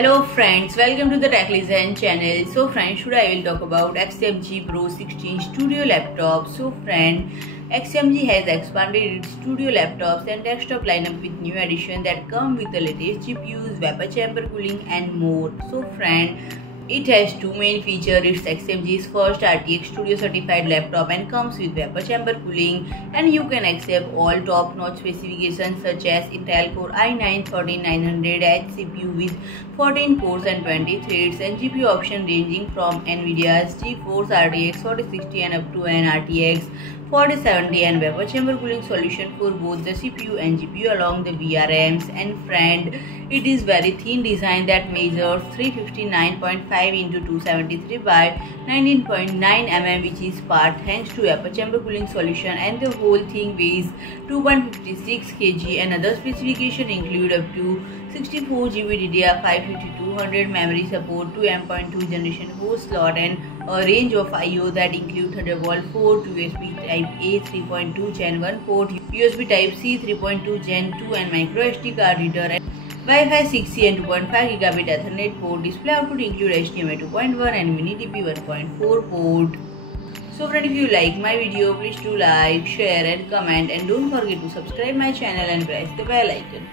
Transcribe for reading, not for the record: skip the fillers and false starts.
Hello friends, welcome to the Tech Listen channel. So friends, today I will talk about XMG PRO 16 Studio laptop. So friend, XMG has expanded its studio laptops and desktop lineup with new additions that come with the latest GPUs, vapor chamber cooling and more. So friend, it has two main features. It's XMG's first RTX Studio-Certified laptop and comes with vapor chamber cooling, and you can accept all top-notch specifications such as Intel Core i9-13900H CPU with 14 cores and 20 threads, and GPU option ranging from NVIDIA's GeForce RTX 4060 and up to an RTX 4070, and vapor chamber cooling solution for both the CPU and GPU along the VRMs. And friend, it is very thin design that measures 359.5 into 273 by 19.9 mm, which is part thanks to vapor chamber cooling solution, and the whole thing weighs 2.56 kg, and other specifications include up to 64 GB DDR5-5200 memory, support to M.2 Gen4 slot, and a range of I/O that include Thunderbolt 4 to USB Type A 3.2 Gen1 port, USB Type C 3.2 Gen2 and microSD card reader, and Wi-Fi 6E and 2.5 gigabit Ethernet port. Display output include HDMI 2.1 and Mini DP1.4 port. So friend, if you like my video, please do like, share and comment, and don't forget to subscribe my channel and press the bell icon.